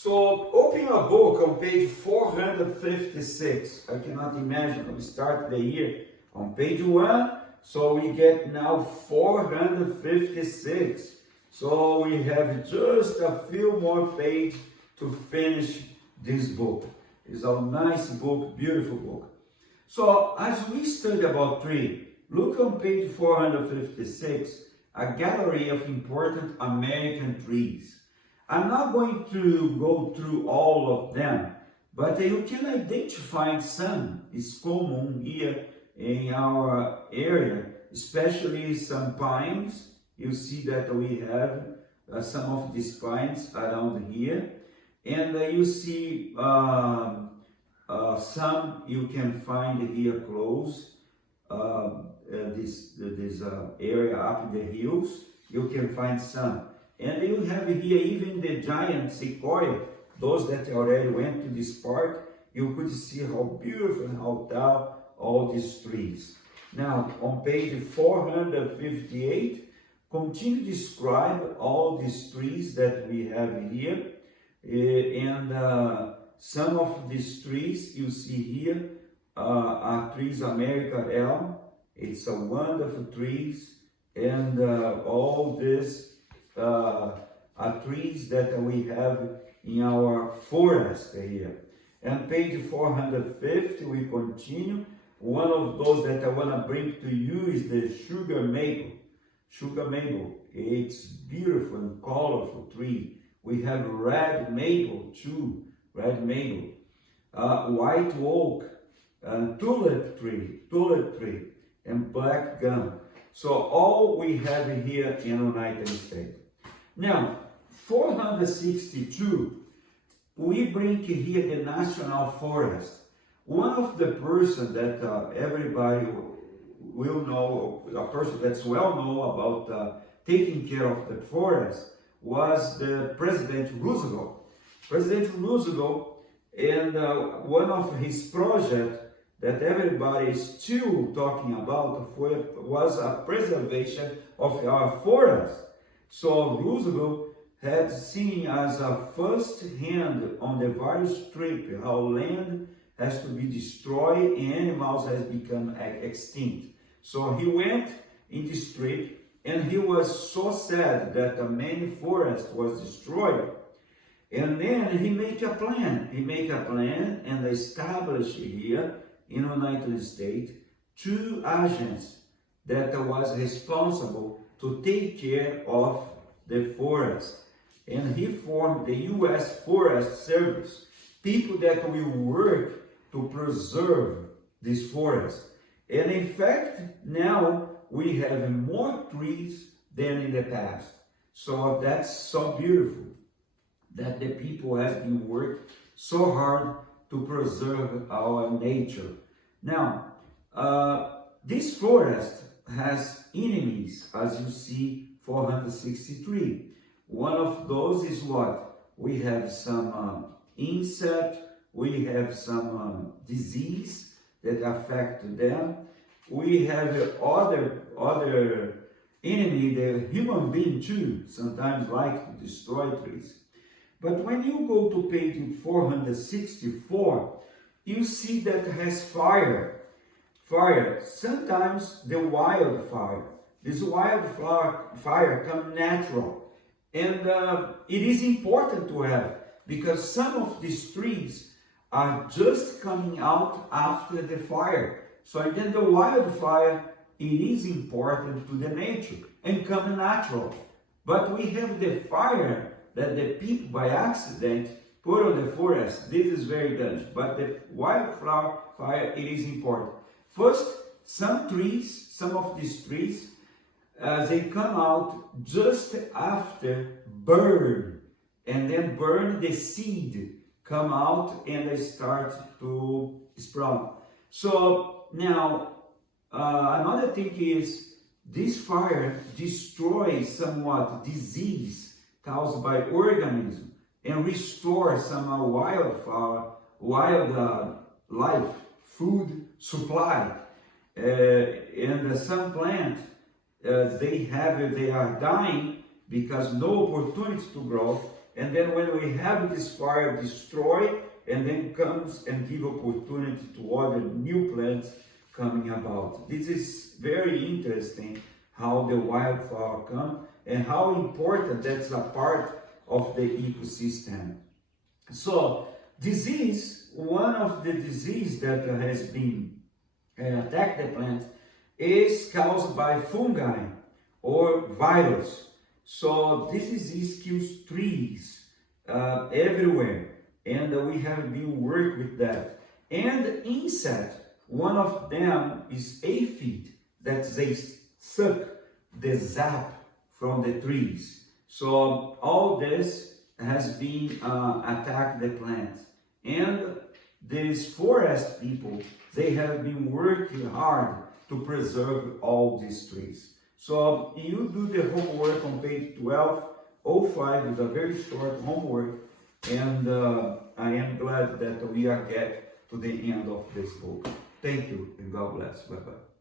So open your book on page 456. I cannot imagine. We start the year on page 1, so we get now 456. So we have just a few more pages to finish this book. It's a nice book, beautiful book. So as we study about tree, look on page 456, a gallery of important American trees. I'm not going to go through all of them, but you can identify some is common here in our area, especially some pines. You see that we have some of these pines around here, and you see some you can find here close this area up the hills. You can find some. And you have here even the giant sequoia. Those that already went to this park, you could see how beautiful and how tall all these trees. Now, on page 458, continue to describe all these trees that we have here. And some of these trees you see here are trees American elm. It's a wonderful trees. And all this are trees that we have in our forest here. And page 450, we continue. One of those that I want to bring to you is the sugar maple. Sugar maple, it's beautiful and colorful tree. We have red maple too, red maple, white oak, and tulip tree, and black gum. So all we have here in the United States. Now, 462, we bring here the National Forest. One of the person that everybody will know, a person that's well known about taking care of the forest, was the President Roosevelt. President Roosevelt, and one of his projects that everybody is still talking about was a preservation of our forest. So Roosevelt had seen as a first hand on the various trip how land has to be destroyed and animals has become extinct. So he went in this trip and he was so sad that the main forest was destroyed. And then he made a plan. He made a plan and established here in the United States 2 agents that was responsible to take care of the forest. And he formed the U.S. Forest Service, people that will work to preserve this forest. And in fact, now we have more trees than in the past. So that's so beautiful that the people have been working so hard to preserve our nature. Now, this forest has enemies, as you see, 463. One of those is what? We have some insect, we have some disease that affect them. We have other enemy, the human being too, sometimes like to destroy trees. But when you go to page 464, you see that it has fire. Fire, sometimes the wildfire. This wildfire comes natural. And it is important to have, because some of these trees are just coming out after the fire. So again, the wildfire, it is important to the nature and come natural. But we have the fire that the people by accident put on the forest. This is very dangerous. But the wildflower fire, it is important. First, some of these trees, they come out just after burn, and then burn the seed come out and they start to sprout. So now another thing is this fire destroys somewhat disease caused by organism and restore some wild life, food supply. And some plants they are dying because no opportunity to grow, and then when we have this fire, destroy, and then comes and give opportunity to other new plants coming about. This is very interesting how the wildflower come and how important that's a part of the ecosystem. So disease, one of the disease that has been attacked the plant is caused by fungi or virus. So this disease kills trees everywhere, and we have been working with that. And insect, one of them is aphid, that they suck the sap from the trees. So all this has been attacked the plants. And these forest people, they have been working hard to preserve all these trees. So you do the homework on page 1205, is a very short homework, and I am glad that we are get to the end of this book. Thank you and God bless. Bye-bye.